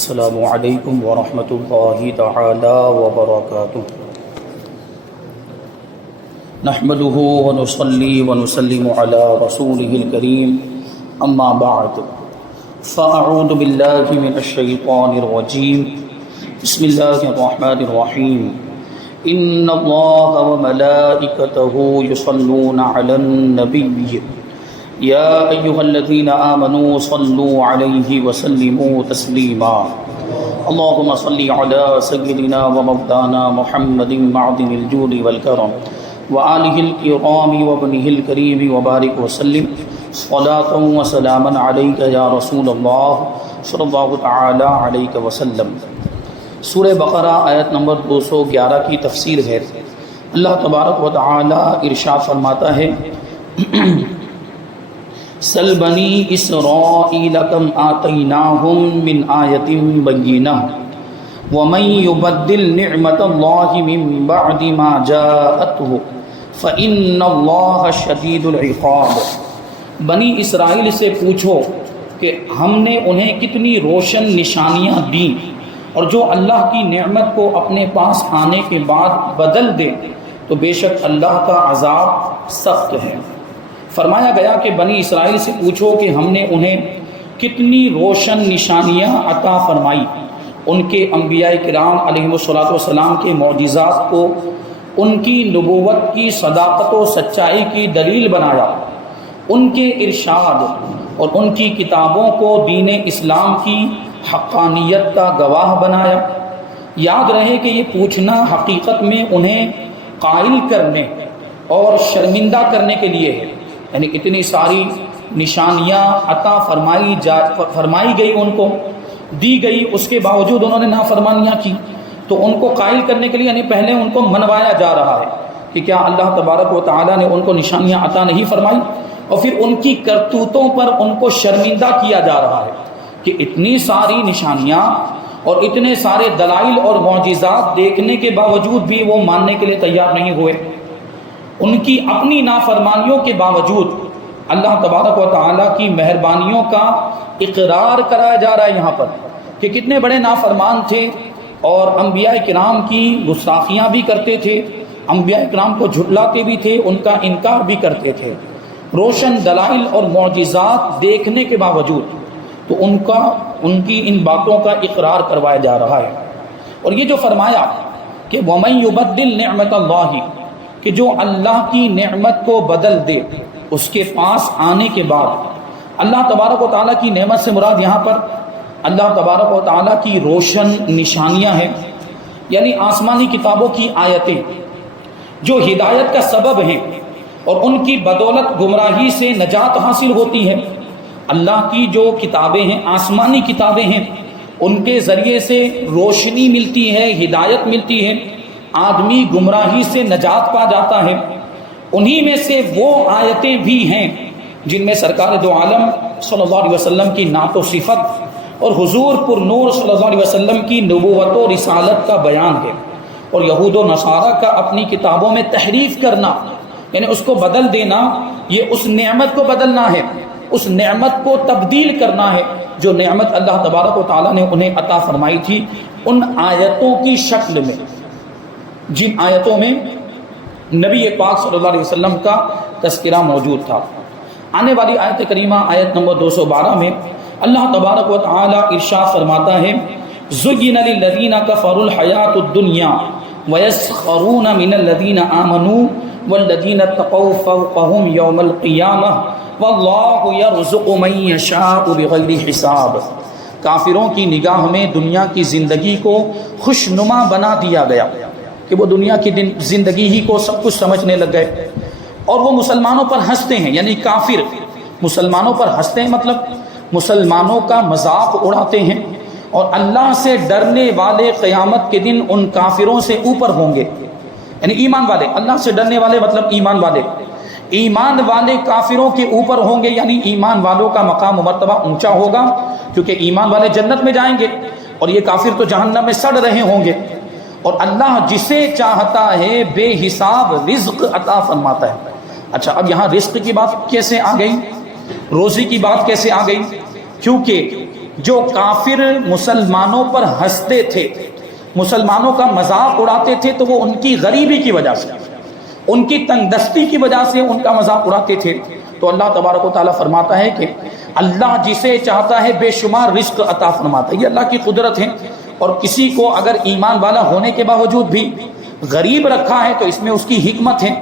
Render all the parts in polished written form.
السلام علیکم ورحمۃ اللہ تعالی وبرکاتہ نحمده ونصلي ونسلم على رسوله الكريم اما بعد فاعوذ باللہ من الشیطان الرجیم بسم اللہ الرحمن الرحیم ان اللہ وملائکته يصلون علی النبی یا ایہا الذین آمنوا صلوا علیہ وسلموا تسلیما اللہم صل علی سیدنا ومولانا محمد معدن الجود والکرم وآلہ الکرام وابنہ الکریم وبارک وسلم صلاۃ وسلاما علیک یا رسول اللہ صلی اللہ تعالی علیہ وسلم۔ سورہ بقرہ آیت نمبر 211 کی تفسیر ہے۔ اللہ تبارک و تعالی ارشاد فرماتا ہے سل بنی اسرائیل کم آتیناہم من آیت بینہ ومن یبدل نعمت اللہ من بعد ما جاءتہ فإن اللہ شدید العقاب۔ بنی اسرائیل سے پوچھو کہ ہم نے انہیں کتنی روشن نشانیاں دیں، اور جو اللہ کی نعمت کو اپنے پاس آنے کے بعد بدل دے تو بے شک اللہ کا عذاب سخت ہے۔ فرمایا گیا کہ بنی اسرائیل سے پوچھو کہ ہم نے انہیں کتنی روشن نشانیاں عطا فرمائی، ان کے انبیاء کرام علیہم السلام کے معجزات کو ان کی نبوت کی صداقت و سچائی کی دلیل بنایا، ان کے ارشاد اور ان کی کتابوں کو دین اسلام کی حقانیت کا گواہ بنایا۔ یاد رہے کہ یہ پوچھنا حقیقت میں انہیں قائل کرنے اور شرمندہ کرنے کے لیے ہے، یعنی اتنی ساری نشانیاں عطا فرمائی گئی، ان کو دی گئی، اس کے باوجود انہوں نے نافرمانیاں کی، تو ان کو قائل کرنے کے لیے یعنی پہلے ان کو منوایا جا رہا ہے کہ کیا اللہ تبارک و تعالیٰ نے ان کو نشانیاں عطا نہیں فرمائی، اور پھر ان کی کرتوتوں پر ان کو شرمندہ کیا جا رہا ہے کہ اتنی ساری نشانیاں اور اتنے سارے دلائل اور معجزات دیکھنے کے باوجود بھی وہ ماننے کے لیے تیار نہیں ہوئے۔ ان کی اپنی نافرمانیوں کے باوجود اللہ تبارک و تعالیٰ کی مہربانیوں کا اقرار کرایا جا رہا ہے یہاں پر کہ کتنے بڑے نافرمان تھے، اور انبیاء کرام کی گستاخیاں بھی کرتے تھے، انبیاء کرام کو جھٹلاتے بھی تھے، ان کا انکار بھی کرتے تھے، روشن دلائل اور معجزات دیکھنے کے باوجود تو ان کی ان باتوں کا اقرار کروایا جا رہا ہے۔ اور یہ جو فرمایا کہ وَمَن يُبَدِّلْ نِعْمَةَ اللَّهِ، کہ جو اللہ کی نعمت کو بدل دے اس کے پاس آنے کے بعد، اللہ تبارک و تعالیٰ کی نعمت سے مراد یہاں پر اللہ تبارک و تعالیٰ کی روشن نشانیاں ہیں، یعنی آسمانی کتابوں کی آیتیں جو ہدایت کا سبب ہیں اور ان کی بدولت گمراہی سے نجات حاصل ہوتی ہے۔ اللہ کی جو کتابیں ہیں، آسمانی کتابیں ہیں، ان کے ذریعے سے روشنی ملتی ہے، ہدایت ملتی ہے، آدمی گمراہی سے نجات پا جاتا ہے۔ انہی میں سے وہ آیتیں بھی ہیں جن میں سرکار دو عالم صلی اللہ علیہ وسلم کی نعت و صفت اور حضور پر نور صلی اللہ علیہ وسلم کی نبوت و رسالت کا بیان ہے۔ اور یہود و نصارہ کا اپنی کتابوں میں تحریف کرنا، یعنی اس کو بدل دینا، یہ اس نعمت کو بدلنا ہے، اس نعمت کو تبدیل کرنا ہے جو نعمت اللہ تبارک و تعالیٰ نے انہیں عطا فرمائی تھی ان آیتوں کی شکل میں، جن آیتوں میں نبی پاک صلی اللہ علیہ وسلم کا تذکرہ موجود تھا۔ آنے والی آیت کریمہ آیت نمبر 212 میں اللہ تبارک و تعالی ارشاد فرماتا ہے زُيِّنَ لِلَّذِينَ كَفَرُوا الْحَيَاةُ الدُّنْيَا وَيَسْخَرُونَ مِنَ الَّذِينَ آمَنُوا وَالَّذِينَ اتَّقَوْا فَوْقَهُمْ يَوْمَ الْقِيَامَةِ وَاللَّهُ يَرْزُقُ مَن يَشَاءُ بِغَيْرِ حِسَابٍ۔ کافروں کی نگاہ میں دنیا کی زندگی کو خوشنما بنا دیا گیا کہ وہ دنیا کی زندگی ہی کو سب کچھ سمجھنے لگ گئے، اور وہ مسلمانوں پر ہنستے ہیں، یعنی کافر مسلمانوں پر ہنستے ہیں، مطلب مسلمانوں کا مذاق اڑاتے ہیں، اور اللہ سے ڈرنے والے قیامت کے دن ان کافروں سے اوپر ہوں گے، یعنی ایمان والے، اللہ سے ڈرنے والے مطلب ایمان والے کافروں کے اوپر ہوں گے، یعنی ایمان والوں کا مقام و مرتبہ اونچا ہوگا، کیونکہ ایمان والے جنت میں جائیں گے اور یہ کافر تو جہنم میں سڑ رہے ہوں گے۔ اور اللہ جسے چاہتا ہے بے حساب رزق عطا فرماتا ہے۔ اچھا، اب یہاں رزق کی بات کیسے آ گئی، روزی کی بات کیسے آ گئی؟ کیونکہ جو کافر مسلمانوں پر ہنستے تھے، مسلمانوں کا مذاق اڑاتے تھے، تو وہ ان کی غریبی کی وجہ سے، ان کی تنگ دستی کی وجہ سے ان کا مذاق اڑاتے تھے۔ تو اللہ تبارک و تعالیٰ فرماتا ہے کہ اللہ جسے چاہتا ہے بے شمار رزق عطا فرماتا ہے، یہ اللہ کی قدرت ہے۔ اور کسی کو اگر ایمان والا ہونے کے باوجود بھی غریب رکھا ہے تو اس میں اس کی حکمت ہے،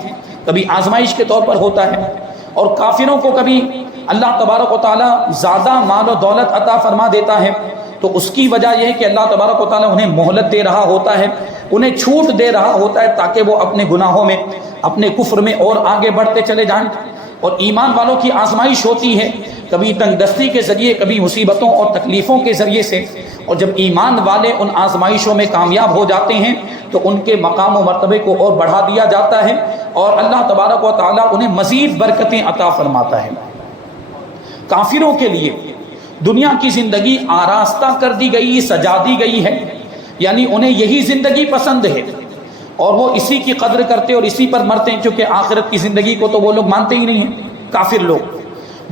کبھی آزمائش کے طور پر ہوتا ہے۔ اور کافروں کو کبھی اللہ تبارک و تعالیٰ زیادہ مال و دولت عطا فرما دیتا ہے، تو اس کی وجہ یہ ہے کہ اللہ تبارک و تعالیٰ انہیں مہلت دے رہا ہوتا ہے، انہیں چھوٹ دے رہا ہوتا ہے، تاکہ وہ اپنے گناہوں میں، اپنے کفر میں اور آگے بڑھتے چلے جائیں۔ اور ایمان والوں کی آزمائش ہوتی ہے، کبھی تنگ دستی کے ذریعے، کبھی مصیبتوں اور تکلیفوں کے ذریعے سے، اور جب ایمان والے ان آزمائشوں میں کامیاب ہو جاتے ہیں تو ان کے مقام و مرتبے کو اور بڑھا دیا جاتا ہے، اور اللہ تبارک و تعالیٰ انہیں مزید برکتیں عطا فرماتا ہے۔ کافروں کے لیے دنیا کی زندگی آراستہ کر دی گئی، سجا دی گئی ہے، یعنی انہیں یہی زندگی پسند ہے اور وہ اسی کی قدر کرتے اور اسی پر مرتے ہیں، کیونکہ آخرت کی زندگی کو تو وہ لوگ مانتے ہی نہیں ہیں۔ کافر لوگ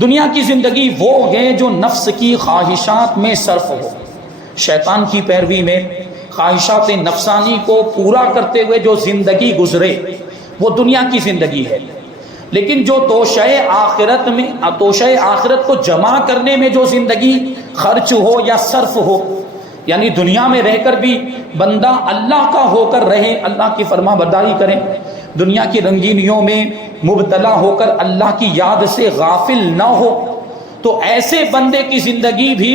دنیا کی زندگی وہ ہے جو نفس کی خواہشات میں صرف ہو، شیطان کی پیروی میں خواہشات نفسانی کو پورا کرتے ہوئے جو زندگی گزرے وہ دنیا کی زندگی ہے۔ لیکن جو توشہ آخرت میں، توشہ آخرت کو جمع کرنے میں جو زندگی خرچ ہو یا صرف ہو، یعنی دنیا میں رہ کر بھی بندہ اللہ کا ہو کر رہے، اللہ کی فرما برداری کرے، دنیا کی رنگینیوں میں مبتلا ہو کر اللہ کی یاد سے غافل نہ ہو، تو ایسے بندے کی زندگی بھی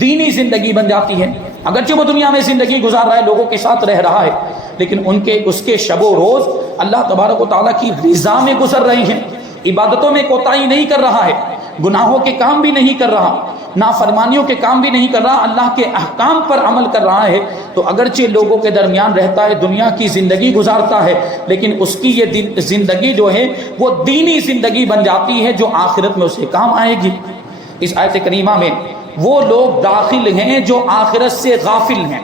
دینی زندگی بن جاتی ہے۔ اگرچہ وہ دنیا میں زندگی گزار رہا ہے، لوگوں کے ساتھ رہ رہا ہے، لیکن اس کے شب و روز اللہ تبارک و تعالیٰ کی رضا میں گزر رہے ہیں، عبادتوں میں کوتاہی نہیں کر رہا ہے، گناہوں کے کام بھی نہیں کر رہا، نافرمانیوں کے کام بھی نہیں کر رہا، اللہ کے احکام پر عمل کر رہا ہے، تو اگرچہ لوگوں کے درمیان رہتا ہے، دنیا کی زندگی گزارتا ہے، لیکن اس کی یہ زندگی جو ہے وہ دینی زندگی بن جاتی ہے جو آخرت میں اسے کام آئے گی۔ اس آیت کریمہ میں وہ لوگ داخل ہیں جو آخرت سے غافل ہیں،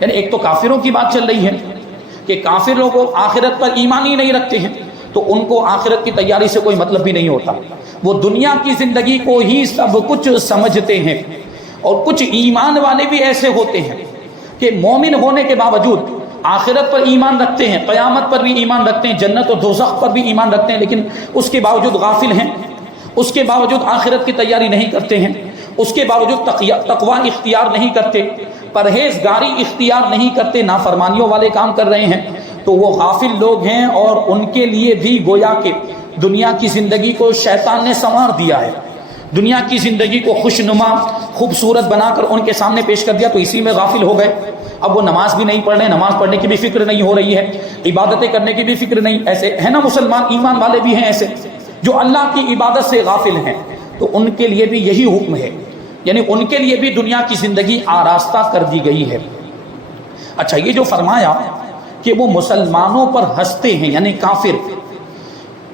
یعنی ایک تو کافروں کی بات چل رہی ہے کہ کافر لوگ آخرت پر ایمان ہی نہیں رکھتے ہیں، تو ان کو آخرت کی تیاری سے کوئی مطلب بھی نہیں ہوتا، وہ دنیا کی زندگی کو ہی سب کچھ سمجھتے ہیں۔ اور کچھ ایمان والے بھی ایسے ہوتے ہیں کہ مومن ہونے کے باوجود آخرت پر ایمان رکھتے ہیں، قیامت پر بھی ایمان رکھتے ہیں، جنت و دوزخ پر بھی ایمان رکھتے ہیں، لیکن اس کے باوجود غافل ہیں، اس کے باوجود آخرت کی تیاری نہیں کرتے ہیں، اس کے باوجود تقوی اختیار نہیں کرتے، پرہیزگاری اختیار نہیں کرتے، نافرمانیوں والے کام کر رہے ہیں، تو وہ غافل لوگ ہیں، اور ان کے لیے بھی گویا کہ دنیا کی زندگی کو شیطان نے سنوار دیا ہے، دنیا کی زندگی کو خوشنما خوبصورت بنا کر ان کے سامنے پیش کر دیا، تو اسی میں غافل ہو گئے۔ اب وہ نماز بھی نہیں پڑھ رہے، نماز پڑھنے کی بھی فکر نہیں ہو رہی ہے، عبادتیں کرنے کی بھی فکر نہیں، ایسے ہے نا مسلمان ایمان والے بھی ہیں ایسے جو اللہ کی عبادت سے غافل ہیں، تو ان کے لیے بھی یہی حکم ہے، یعنی ان کے لیے بھی دنیا کی زندگی آراستہ کر دی گئی ہے۔ اچھا، یہ جو فرمایا کہ وہ مسلمانوں پر ہنستے ہیں، یعنی کافر،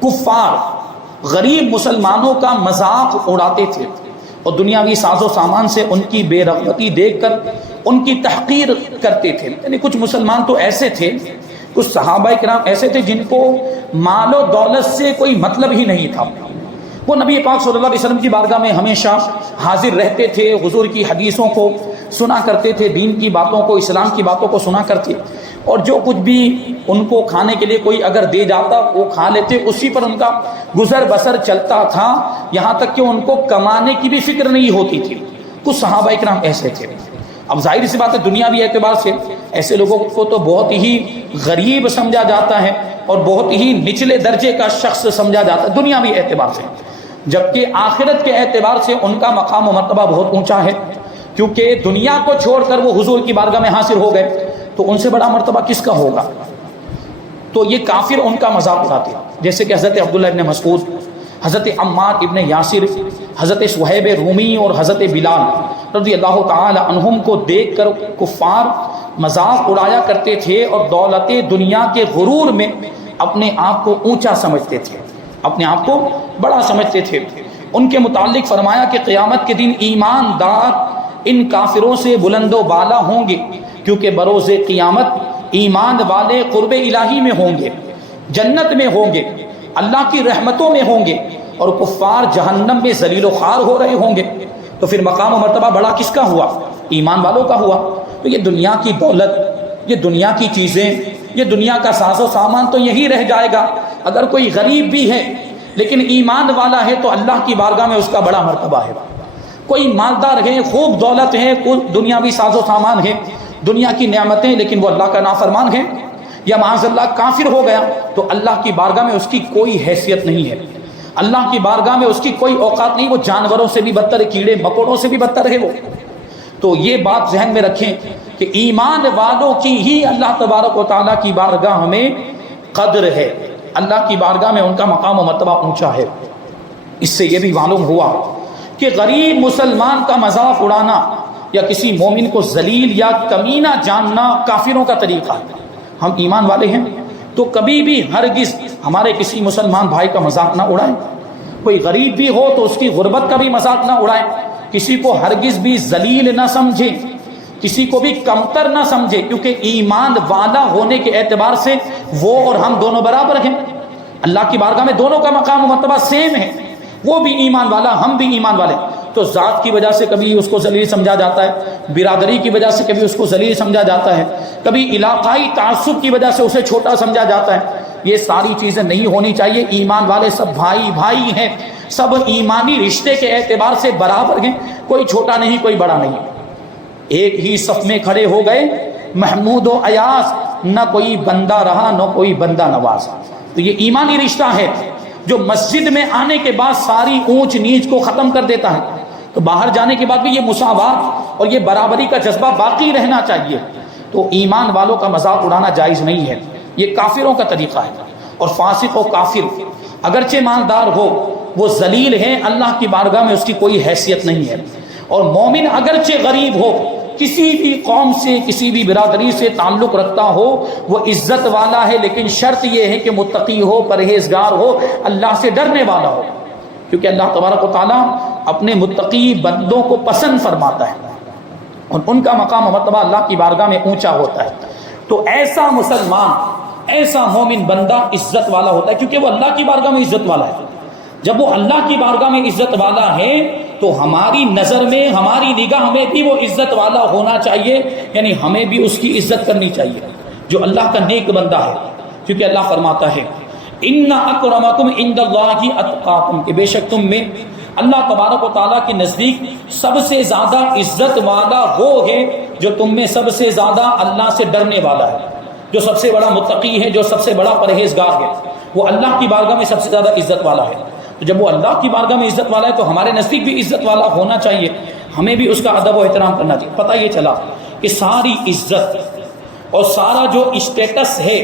کفار غریب مسلمانوں کا مذاق اڑاتے تھے اور دنیاوی ساز و سامان سے ان کی بے رغبتی دیکھ کر ان کی تحقیر کرتے تھے۔ یعنی کچھ مسلمان تو ایسے تھے، کچھ صحابہ کرام ایسے تھے جن کو مال و دولت سے کوئی مطلب ہی نہیں تھا، وہ نبی پاک صلی اللہ علیہ وسلم کی بارگاہ میں ہمیشہ حاضر رہتے تھے، حضور کی حدیثوں کو سنا کرتے تھے، دین کی باتوں کو، اسلام کی باتوں کو سنا کرتے، اور جو کچھ بھی ان کو کھانے کے لیے کوئی اگر دے جاتا وہ کھا لیتے، اسی پر ان کا گزر بسر چلتا تھا، یہاں تک کہ ان کو کمانے کی بھی فکر نہیں ہوتی تھی۔ کچھ صحابہ اکرام ایسے تھے۔ اب ظاہر سی بات ہے دنیاوی اعتبار سے ایسے لوگوں کو تو بہت ہی غریب سمجھا جاتا ہے اور بہت ہی نچلے درجے کا شخص سمجھا جاتا ہے دنیاوی اعتبار سے، جبکہ آخرت کے اعتبار سے ان کا مقام و مرتبہ بہت اونچا ہے، کیونکہ دنیا کو چھوڑ کر وہ حضور کی بارگاہ میں حاضر ہو گئے، تو ان سے بڑا مرتبہ کس کا ہوگا؟ تو یہ کافر ان کا مذاق اڑاتے، جیسے کہ حضرت عبداللہ ابن مسعود، حضرت عمار ابن یاسر، حضرت صہیب رومی اور حضرت بلال رضی اللہ تعالی عنہم کو دیکھ کر کفار مذاق اڑایا کرتے تھے اور دولت دنیا کے غرور میں اپنے آپ کو اونچا سمجھتے تھے، اپنے آپ کو بڑا سمجھتے تھے۔ ان کے متعلق فرمایا کہ قیامت کے دن ایماندار ان کافروں سے بلند و بالا ہوں گے، کیونکہ بروز قیامت ایمان والے قرب الہی میں ہوں گے، جنت میں ہوں گے، اللہ کی رحمتوں میں ہوں گے، اور کفار جہنم میں ذلیل و خوار ہو رہے ہوں گے۔ تو پھر مقام و مرتبہ بڑا کس کا ہوا؟ ایمان والوں کا ہوا۔ تو یہ دنیا کی دولت، یہ دنیا کی چیزیں، یہ دنیا کا ساز و سامان تو یہی رہ جائے گا۔ اگر کوئی غریب بھی ہے لیکن ایمان والا ہے تو اللہ کی بارگاہ میں اس کا بڑا مرتبہ ہے۔ کوئی مالدار ہے، خوب دولت ہے، کوئی دنیاوی ساز و سامان ہے، دنیا کی نعمتیں، لیکن وہ اللہ کا نافرمان ہے یا معاذ اللہ کافر ہو گیا، تو اللہ کی بارگاہ میں اس کی کوئی حیثیت نہیں ہے، اللہ کی بارگاہ میں اس کی کوئی اوقات نہیں، وہ جانوروں سے بھی بدتر ہے، کیڑے مکوڑوں سے بھی بدتر ہے وہ۔ تو یہ بات ذہن میں رکھیں کہ ایمان والوں کی ہی اللہ تبارک و تعالیٰ کی بارگاہ میں قدر ہے، اللہ کی بارگاہ میں ان کا مقام و مرتبہ اونچا ہے۔ اس سے یہ بھی معلوم ہوا کہ غریب مسلمان کا مذاق اڑانا یا کسی مومن کو ذلیل یا کمینہ جاننا کافروں کا طریقہ ہے۔ ہم ایمان والے ہیں تو کبھی بھی ہرگز ہمارے کسی مسلمان بھائی کا مذاق نہ اڑائیں، کوئی غریب بھی ہو تو اس کی غربت کا بھی مذاق نہ اڑائیں، کسی کو ہرگز بھی ذلیل نہ سمجھیں، کسی کو بھی کمتر نہ سمجھے، کیونکہ ایمان والا ہونے کے اعتبار سے وہ اور ہم دونوں برابر ہیں، اللہ کی بارگاہ میں دونوں کا مقام و مرتبہ سیم ہے، وہ بھی ایمان والا، ہم بھی ایمان والے۔ تو ذات کی وجہ سے کبھی اس کو ذلیل سمجھا جاتا ہے، برادری کی وجہ سے کبھی اس کو ذلیل سمجھا جاتا ہے، کبھی علاقائی تعصب کی وجہ سے اسے چھوٹا سمجھا جاتا ہے۔ یہ ساری چیزیں نہیں ہونی چاہیے۔ ایمان والے سب بھائی بھائی ہیں، سب ایمانی رشتے کے اعتبار سے برابر ہیں، کوئی چھوٹا نہیں کوئی بڑا نہیں۔ ایک ہی صف میں کھڑے ہو گئے محمود و ایاز، نہ کوئی بندہ رہا نہ کوئی بندہ نواز۔ تو یہ ایمانی رشتہ ہے جو مسجد میں آنے کے بعد ساری اونچ نیچ کو ختم کر دیتا ہے۔ تو باہر جانے کے بعد بھی یہ مساوات اور یہ برابری کا جذبہ باقی رہنا چاہیے۔ تو ایمان والوں کا مذاق اڑانا جائز نہیں ہے، یہ کافروں کا طریقہ ہے۔ اور فاسق و کافر اگرچہ مالدار ہو، وہ ذلیل ہے، اللہ کی بارگاہ میں اس کی کوئی حیثیت نہیں ہے۔ اور مومن اگرچہ غریب ہو، کسی بھی قوم سے کسی بھی برادری سے تعلق رکھتا ہو، وہ عزت والا ہے، لیکن شرط یہ ہے کہ متقی ہو، پرہیزگار ہو، اللہ سے ڈرنے والا ہو، کیونکہ اللہ تبارک و تعالیٰ اپنے متقی بندوں کو پسند فرماتا ہے اور ان کا مقام و مرتبہ اللہ کی بارگاہ میں اونچا ہوتا ہے۔ تو ایسا مسلمان، ایسا مومن بندہ عزت والا ہوتا ہے، کیونکہ وہ اللہ کی بارگاہ میں عزت والا ہے۔ جب وہ اللہ کی بارگاہ میں عزت والا ہے تو ہماری نظر میں، ہماری نگاہ میں بھی وہ عزت والا ہونا چاہیے، یعنی ہمیں بھی اس کی عزت کرنی چاہیے جو اللہ کا نیک بندہ ہے، کیونکہ اللہ فرماتا ہے ان اکرمکم عند اللہ اتقاکم، کہ بے شک تم میں اللہ تبارک و تعالیٰ کے نزدیک سب سے زیادہ عزت والا وہ ہے جو تم میں سب سے زیادہ اللہ سے ڈرنے والا ہے، جو سب سے بڑا متقی ہے، جو سب سے بڑا پرہیزگار ہے، وہ اللہ کی بارگاہ میں سب سے زیادہ عزت والا ہے۔ تو جب وہ اللہ کی بارگاہ میں عزت والا ہے تو ہمارے نزدیک بھی عزت والا ہونا چاہیے، ہمیں بھی اس کا ادب و احترام کرنا چاہیے۔ پتہ یہ چلا کہ ساری عزت اور سارا جو اسٹیٹس ہے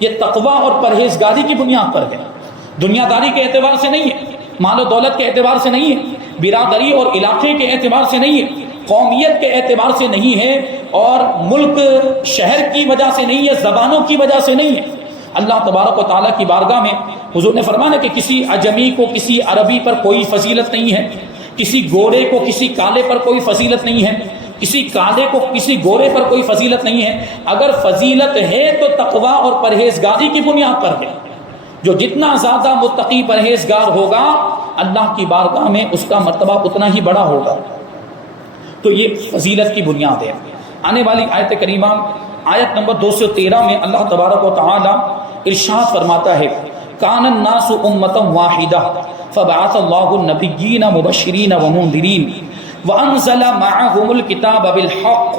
یہ تقویٰ اور پرہیزگاری کی بنیاد پر ہے، دنیا داری کے اعتبار سے نہیں ہے، مال و دولت کے اعتبار سے نہیں ہے، برادری اور علاقے کے اعتبار سے نہیں ہے، قومیت کے اعتبار سے نہیں ہے، اور ملک شہر کی وجہ سے نہیں ہے، زبانوں کی وجہ سے نہیں ہے۔ اللہ تبارک و تعالیٰ کی بارگاہ میں حضور نے فرمایا کہ کسی عجمی کو کسی عربی پر کوئی فضیلت نہیں ہے، کسی گورے کو کسی کالے پر کوئی فضیلت نہیں ہے، کسی کالے کو کسی گورے پر کوئی فضیلت نہیں ہے۔ اگر فضیلت ہے تو تقویٰ اور پرہیزگاری کی بنیاد پر ہے۔ جو جتنا زیادہ متقی پرہیزگار ہوگا اللہ کی بارگاہ میں اس کا مرتبہ اتنا ہی بڑا ہوگا۔ تو یہ فضیلت کی بنیاد ہے۔ آنے والی آیت کریمہ آیت نمبر 213 میں اللہ تبارک و تعالی ارشاد فرماتا ہے کان الناس امۃ واحدہ فبعث اللہ النبیین مبشرین ومنذرین وانزل معهم الکتاب بالحق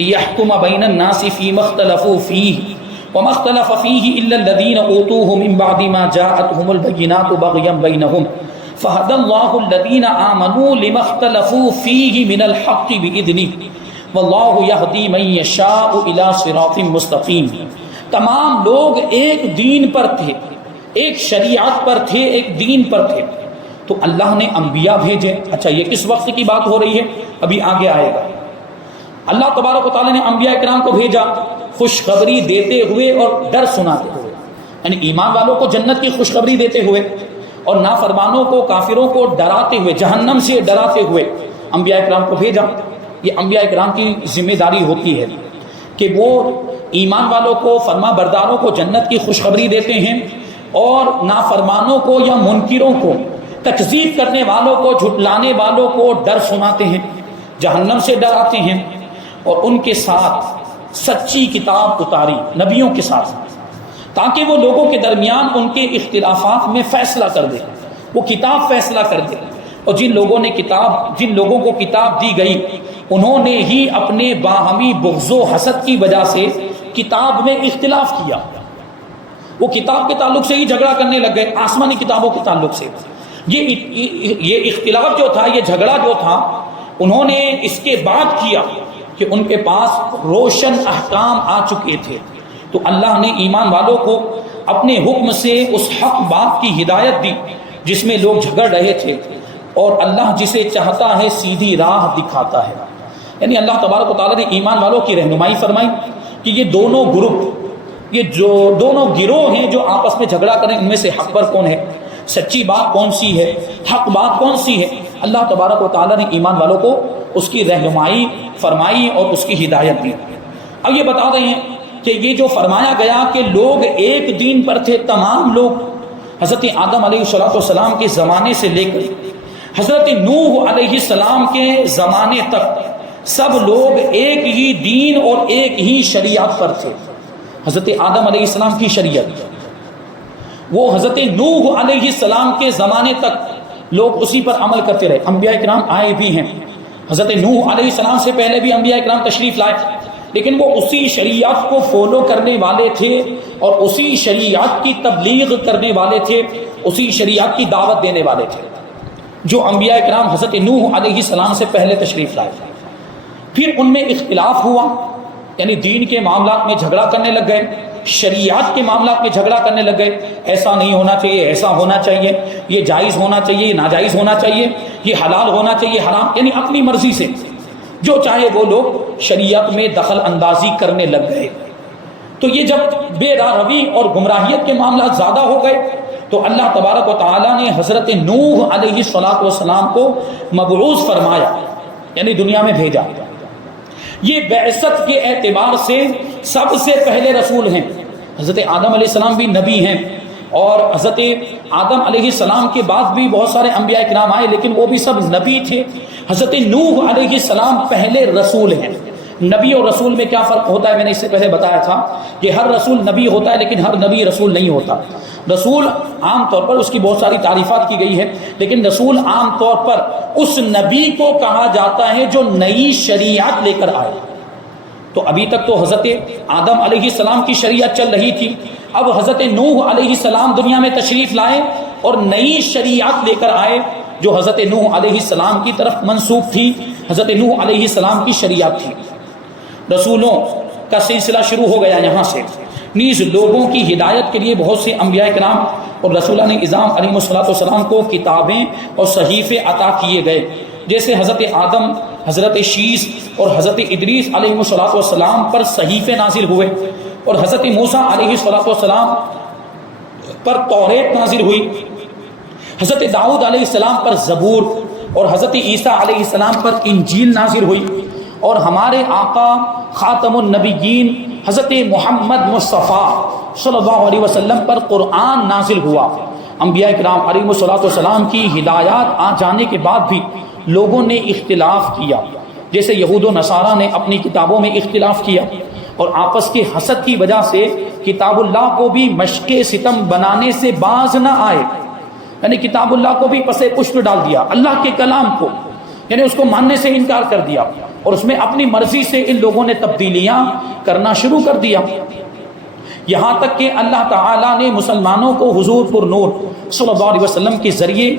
لیحکم بین الناس فیما اختلفوا فیہ وما اختلف فیہ الا الذین اوتوہ من بعد ما جاءتهم البینات بغیا بینہم فہدى اللہ الذین آمنوا لما اختلفوا فیہ من الحق بإذنہ واللہ یہدی من یشاء الی صراط مستقیم۔ تمام لوگ ایک دین پر تھے، ایک شریعت پر تھے، ایک دین پر تھے، تو اللہ نے انبیاء بھیجے۔ اچھا یہ کس وقت کی بات ہو رہی ہے؟ ابھی آگے آئے گا۔ اللہ تبارک و تعالیٰ نے انبیاء اکرام کو بھیجا خوشخبری دیتے ہوئے اور ڈر سناتے ہوئے، یعنی ایمان والوں کو جنت کی خوشخبری دیتے ہوئے اور نافرمانوں کو، کافروں کو ڈراتے ہوئے، جہنم سے ڈراتے ہوئے انبیاء اکرام کو بھیجا۔ یہ انبیاء اکرام کی ذمہ داری ہوتی ہے کہ وہ ایمان والوں کو، فرما برداروں کو جنت کی خوشخبری دیتے ہیں، اور نافرمانوں کو یا منکروں کو تکذیب کرنے والوں کو، جھٹلانے والوں کو ڈر سناتے ہیں، جہنم سے ڈراتے ہیں، اور ان کے ساتھ سچی کتاب اتاری نبیوں کے ساتھ، تاکہ وہ لوگوں کے درمیان ان کے اختلافات میں فیصلہ کر دے، وہ کتاب فیصلہ کر دے۔ اور جن لوگوں کو کتاب دی گئی انہوں نے ہی اپنے باہمی بغض و حسد کی وجہ سے کتاب میں اختلاف کیا، وہ کتاب کے تعلق سے ہی جھگڑا کرنے لگ گئے، آسمانی کتابوں کے تعلق سے۔ یہ اختلاف جو تھا، یہ جھگڑا جو تھا، انہوں نے اس کے بعد کیا کہ ان کے پاس روشن احکام آ چکے تھے، تو اللہ نے ایمان والوں کو اپنے حکم سے اس حق بات کی ہدایت دی جس میں لوگ جھگڑ رہے تھے، اور اللہ جسے چاہتا ہے سیدھی راہ دکھاتا ہے۔ یعنی اللہ تبارک و تعالیٰ نے ایمان والوں کی رہنمائی فرمائی کہ یہ دونوں گروپ، یہ جو دونوں گروہ ہیں جو آپس میں جھگڑا کریں، ان میں سے حق پر کون ہے، سچی بات کون سی ہے، حق بات کون سی ہے۔ اللہ تبارک و تعالیٰ نے ایمان والوں کو اس کی رہنمائی فرمائی اور اس کی ہدایت دی۔ اب یہ بتا رہے ہیں کہ یہ جو فرمایا گیا کہ لوگ ایک دین پر تھے، تمام لوگ حضرت آدم علیہ السلام کے زمانے سے لے کر حضرت نوح علیہ السلام کے زمانے تک سب لوگ ایک ہی دین اور ایک ہی شریعت پر تھے۔ حضرت آدم علیہ السلام کی شریعت، وہ حضرت نوح علیہ السلام کے زمانے تک لوگ اسی پر عمل کرتے رہے۔ انبیاء کرام آئے بھی ہیں، حضرت نوح علیہ السلام سے پہلے بھی انبیاء کرام تشریف لائے، لیکن وہ اسی شریعت کو فالو کرنے والے تھے اور اسی شریعت کی تبلیغ کرنے والے تھے، اسی شریعت کی دعوت دینے والے تھے جو انبیاء کرام حضرت نوح علیہ السلام سے پہلے تشریف لائے۔ پھر ان میں اختلاف ہوا، یعنی دین کے معاملات میں جھگڑا کرنے لگ گئے، شریعت کے معاملات میں جھگڑا کرنے لگ گئے، ایسا نہیں ہونا چاہیے، ایسا ہونا چاہیے، یہ جائز ہونا چاہیے، یہ ناجائز ہونا چاہیے، یہ حلال ہونا چاہیے، حرام، یعنی اپنی مرضی سے جو چاہے وہ لوگ شریعت میں دخل اندازی کرنے لگ گئے۔ تو یہ جب بے راہ روی اور گمراہیت کے معاملات زیادہ ہو گئے تو اللہ تبارک و تعالیٰ نے حضرت نوح علیہ السلام کو مبعوث فرمایا، یعنی دنیا میں بھیجا۔ یہ بعثت کے اعتبار سے سب سے پہلے رسول ہیں۔ حضرت آدم علیہ السلام بھی نبی ہیں، اور حضرت آدم علیہ السلام کے بعد بھی بہت سارے انبیاء کرام آئے، لیکن وہ بھی سب نبی تھے۔ حضرت نوح علیہ السلام پہلے رسول ہیں۔ نبی اور رسول میں کیا فرق ہوتا ہے، میں نے اس سے پہلے بتایا تھا کہ ہر رسول نبی ہوتا ہے لیکن ہر نبی رسول نہیں ہوتا۔ رسول عام طور پر اس کی بہت ساری تعریفات کی گئی ہے، لیکن رسول عام طور پر اس نبی کو کہا جاتا ہے جو نئی شریعت لے کر آئے۔ تو ابھی تک تو حضرت آدم علیہ السلام کی شریعت چل رہی تھی، اب حضرت نوح علیہ السلام دنیا میں تشریف لائے اور نئی شریعت لے کر آئے جو حضرت نوح علیہ السلام کی طرف منسوب تھی، حضرت نوح علیہ السلام کی شریعت تھی۔ رسولوں کا سلسلہ شروع ہو گیا یہاں سے، نیز لوگوں کی ہدایت کے لیے بہت سے انبیاء کرام اور رسولان اعظام علیہ السلام کو کتابیں اور صحیفے عطا کیے گئے، جیسے حضرت آدم، حضرت شیس اور حضرت ادریس علیہ السلام پر صحیفے نازل ہوئے، اور حضرت موسیٰ علیہ السلام پر توریت نازل ہوئی، حضرت داؤد علیہ السلام پر زبور اور حضرت عیسیٰ علیہ السلام پر انجیل نازل ہوئی، اور ہمارے آقا خاتم النبیین حضرت محمد مصطفیٰ صلی اللہ علیہ وسلم پر قرآن نازل ہوا۔ انبیاء کرام علیہ السلام کی ہدایات آ جانے کے بعد بھی لوگوں نے اختلاف کیا، جیسے یہود و نصارہ نے اپنی کتابوں میں اختلاف کیا اور آپس کے حسد کی وجہ سے کتاب اللہ کو بھی مشق ستم بنانے سے باز نہ آئے، یعنی کتاب اللہ کو بھی پسے پشت ڈال دیا، اللہ کے کلام کو، یعنی اس کو ماننے سے انکار کر دیا، اور اس میں اپنی مرضی سے ان لوگوں نے تبدیلیاں کرنا شروع کر دیا، یہاں تک کہ اللہ تعالیٰ نے مسلمانوں کو حضور پر نور صلی اللہ علیہ وسلم کے ذریعے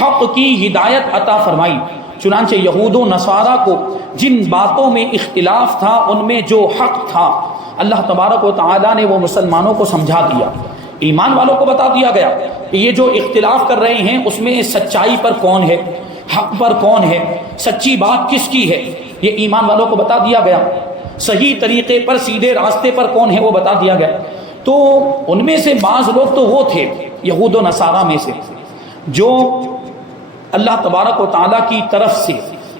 حق کی ہدایت عطا فرمائی۔ چنانچہ یہود و نصارہ کو جن باتوں میں اختلاف تھا ان میں جو حق تھا اللہ تبارک و تعالیٰ نے وہ مسلمانوں کو سمجھا دیا، ایمان والوں کو بتا دیا گیا کہ یہ جو اختلاف کر رہے ہیں اس میں سچائی پر کون ہے، حق پر کون ہے، سچی بات کس کی ہے، یہ ایمان والوں کو بتا دیا گیا، صحیح طریقے پر سیدھے راستے پر کون ہے وہ بتا دیا گیا۔ تو ان میں سے بعض لوگ تو وہ تھے یہود و نصارہ میں سے جو اللہ تبارک و تعالیٰ کی طرف سے،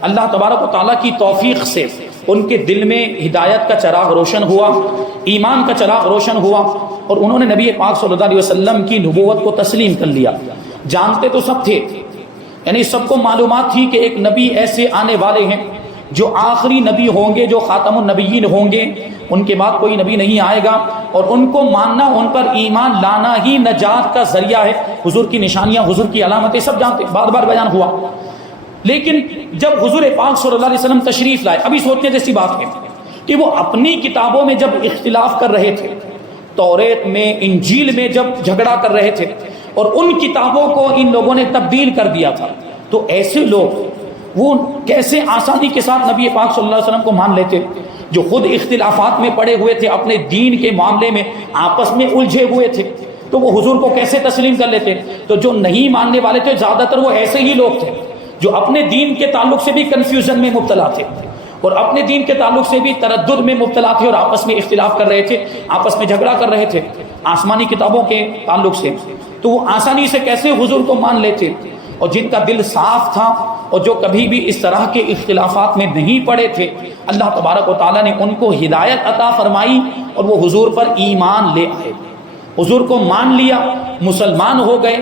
اللہ تبارک و تعالیٰ کی توفیق سے ان کے دل میں ہدایت کا چراغ روشن ہوا، ایمان کا چراغ روشن ہوا، اور انہوں نے نبی پاک صلی اللہ علیہ وسلم کی نبوت کو تسلیم کر لیا۔ جانتے تو سب تھے یعنی سب کو معلومات تھی کہ ایک نبی ایسے آنے والے ہیں جو آخری نبی ہوں گے، جو خاتم النبیین ہوں گے، ان کے بعد کوئی نبی نہیں آئے گا، اور ان کو ماننا، ان پر ایمان لانا ہی نجات کا ذریعہ ہے۔ حضور کی نشانیاں، حضور کی علامتیں سب جانتے، بار بار بیان ہوا۔ لیکن جب حضور پاک صلی اللہ علیہ وسلم تشریف لائے، ابھی سوچنے جیسی بات ہے کہ وہ اپنی کتابوں میں جب اختلاف کر رہے تھے، توریت میں، انجیل میں جب جھگڑا کر رہے تھے، اور ان کتابوں کو ان لوگوں نے تبدیل کر دیا تھا، تو ایسے لوگ وہ کیسے آسانی کے ساتھ نبی پاک صلی اللہ علیہ وسلم کو مان لیتے، جو خود اختلافات میں پڑے ہوئے تھے، اپنے دین کے معاملے میں آپس میں الجھے ہوئے تھے، تو وہ حضور کو کیسے تسلیم کر لیتے؟ تو جو نہیں ماننے والے تھے زیادہ تر وہ ایسے ہی لوگ تھے جو اپنے دین کے تعلق سے بھی کنفیوژن میں مبتلا تھے، اور اپنے دین کے تعلق سے بھی تردد میں مبتلا تھے، اور آپس میں اختلاف کر رہے تھے، آپس میں جھگڑا کر رہے تھے آسمانی کتابوں کے تعلق سے۔ تو وہ آسانی سے کیسے حضور کو مان لیتے؟ اور جن کا دل صاف تھا اور جو کبھی بھی اس طرح کے اختلافات میں نہیں پڑے تھے، اللہ تبارک و تعالیٰ نے ان کو ہدایت عطا فرمائی، اور وہ حضور پر ایمان لے آئے، حضور کو مان لیا، مسلمان ہو گئے،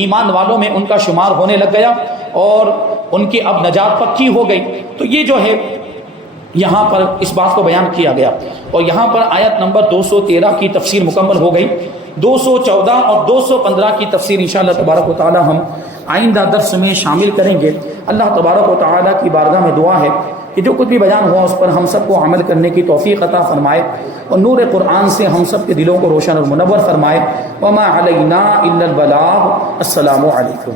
ایمان والوں میں ان کا شمار ہونے لگ گیا، اور ان کی اب نجات پکی ہو گئی۔ تو یہ جو ہے یہاں پر اس بات کو بیان کیا گیا، اور یہاں پر آیت نمبر 213 کی تفسیر مکمل ہو گئی۔ 214 اور 215 کی تفسیر انشاءاللہ تبارک و تعالی ہم آئندہ درس میں شامل کریں گے۔ اللہ تبارک و تعالی کی بارگاہ میں دعا ہے کہ جو کچھ بھی بیان ہوا اس پر ہم سب کو عمل کرنے کی توفیق عطا فرمائے، اور نور قرآن سے ہم سب کے دلوں کو روشن اور منور فرمائے۔ وما علینا الا البلاغ۔ السلام علیکم۔